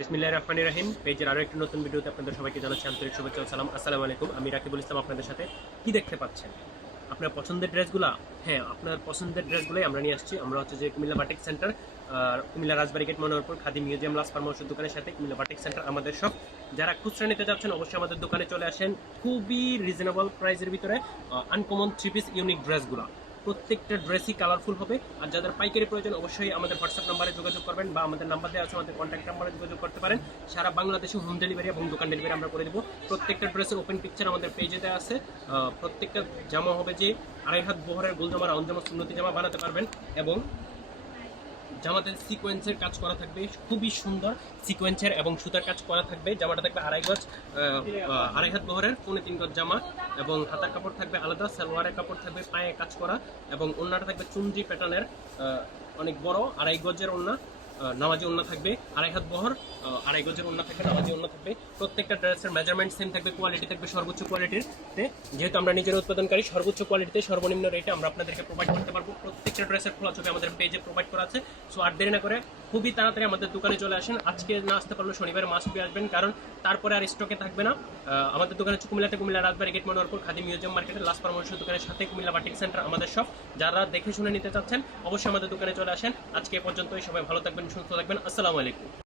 বিসমিল্লাহির রহমানির রহিম পেজের আরো একটি নতুন ভিডিওতে আপনাদের সবাইকে জানাচ্ছি আন্তরিক শুভেচ্ছা ও সালাম। আসসালামু আলাইকুম। আমি রাকিবুল ইসলাম আপনাদের সাথে। কি দেখতে পাচ্ছেন? আপনার পছন্দের ড্রেসগুলা? হ্যাঁ, আপনার পছন্দের ড্রেসগুলোই আমরা নিয়ে আসছি। আমরা হচ্ছে যে কুমিল্লা বাটিক সেন্টার, কুমিল্লা রাজবাড়ী গেট মনোহরপুর খাদি মিউজিয়াম লাস ফার্মাউসের দোকানের সাথে কুমিল্লা বাটিক সেন্টার আমাদের সব। যারা খুচরা নিতে যাচ্ছেন অবশ্যই আমাদের দোকানে চলে আসেন। খুবই রিজনেবল প্রাইসের ভিতরে আনকমন থ্রি পিস ইউনিক ড্রেসগুলো, প্রত্যেকটা ড্রেসই কালারফুল হবে। আর যাদের পাইকারি প্রয়োজন অবশ্যই আমাদের হোয়াটসঅ্যাপ নাম্বারে যোগাযোগ করবেন বা আমাদের নাম্বার দেওয়া আছে, আমাদের কন্ট্যাক্ট নাম্বারে যোগাযোগ করতে পারেন। সারা বাংলাদেশে হোম ডেলিভারি এবং দোকান ডেলিভারি আমরা করে দেবো। প্রত্যেকটা ড্রেসের ওপেন পিকচার আমাদের পেজে দেওয়া আছে। প্রত্যেকটা জামা হবে যে 2.5 হাত বহরের গোল জামা, রাউন্ড জামা, সুন্নতি জামা বানাতে পারবেন। এবং জামাতে সিকোয়েন্সের কাজ করা থাকবে, খুবই সুন্দর সিকোয়েন্সের এবং সুতার কাজ করা থাকবে। জামাটা থাকবে 2.5 গজ, 2.5 হাত বহরের 3.25 গজ জামা, এবং হাতার কাপড় থাকবে আলাদা, সালোয়ারের কাপড় থাকবে পায়ে কাজ করা, এবং ওড়নাটা থাকবে চুনরি প্যাটার্নের অনেক বড় 2.5 গজের ওড়না। নামাজি ওড়না থাকবে 2.5 হাত বহর, 2.5 গজের ওড়না থাকবে, নামাজি ওড়না থাকবে। প্রত্যেকটা ড্রেসের মেজারমেন্ট সেম থাকবে, কোয়ালিটি থাকবে সর্বোচ্চ কোয়ালিটিতে। যেহেতু আমরা নিজের উৎপাদনকারী, সর্বোচ্চ কোয়ালিটিতে সর্বনিম্ন রেটে আমরা আপনাদেরকে প্রোভাইড করতে পারবো। প্রত্যেকটা ড্রেসের খোলা ছবি আমাদের পেজে প্রোভাইড করা আছে। সো আর দেরি না করে খুবই তাড়াতাড়ি আমাদের দোকানে চলে আসেন। আজকে না আসতে পারলে শনিবার মাস্ট বি আসবেন, কারণ তারপরে আর স্টকে থাকবে না। আমাদের দোকানে হচ্ছে কুমিল্লাতে, কুমিল্লা রাজবাড়ী গেট মনোহরপুর খাদি মিউজিয়াম মার্কেটের লাস্ট ফার্মাউসের দোকানের সাথে কুমিল্লা বাটিক সেন্টার আমাদের সব। যারা দেখে শুনে নিতে চাচ্ছেন অবশ্যই আমাদের দোকানে চলে আসেন। আজকে এ পর্যন্তই, সবাই ভালো থাকবেন, সুস্থ থাকবেন। আসসালামু আলাইকুম।